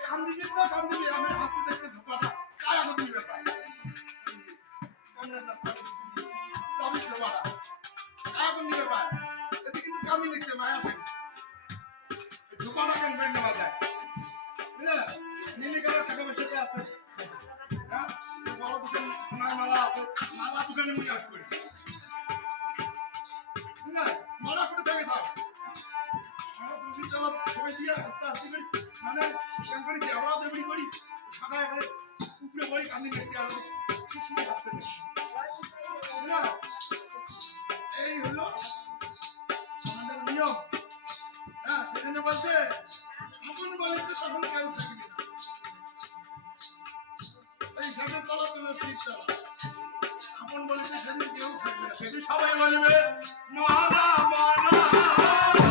কান্দিবি তো কান্দিবি, আমি হাসতে দেখতে ঝোপাটা কায় আনো দিবি ব্যাপার কান্নার না চাবি ঝোপাটা কায় আনো দিবি ব্যাপার এতে কিন্তু কামি নিচ্ছে মায়া থাকে ঝোপাটা কেন বের নেওয়া যায় বুঝলে নীলি কালার টাকা পয়সাতে আছে হ্যাঁ বড় দোকান সোনার মালা আছে মালা দোকানে নিয়ে আসবে বুঝলে মালা করে থাকে থাক আমরা দুশো চালা সবাই দিয়ে আস্তে আস্তে করি মানে কেন করি যে আমরা দেবি করি সাদা এখানে উপরে বই কান্দি দেখছি আর শুনে হাসতে দেখছি বুঝলে এই হলো আমাদের নিয়ম হ্যাঁ সেজন্য বলছে আপন বলিতে তখন কেউ থাকবে না এই শেষের তলা তুলো শীত তলা আপন বলিতে সেদিন কেউ থাকবে না সেদিন সবাই বলবে মারা মারা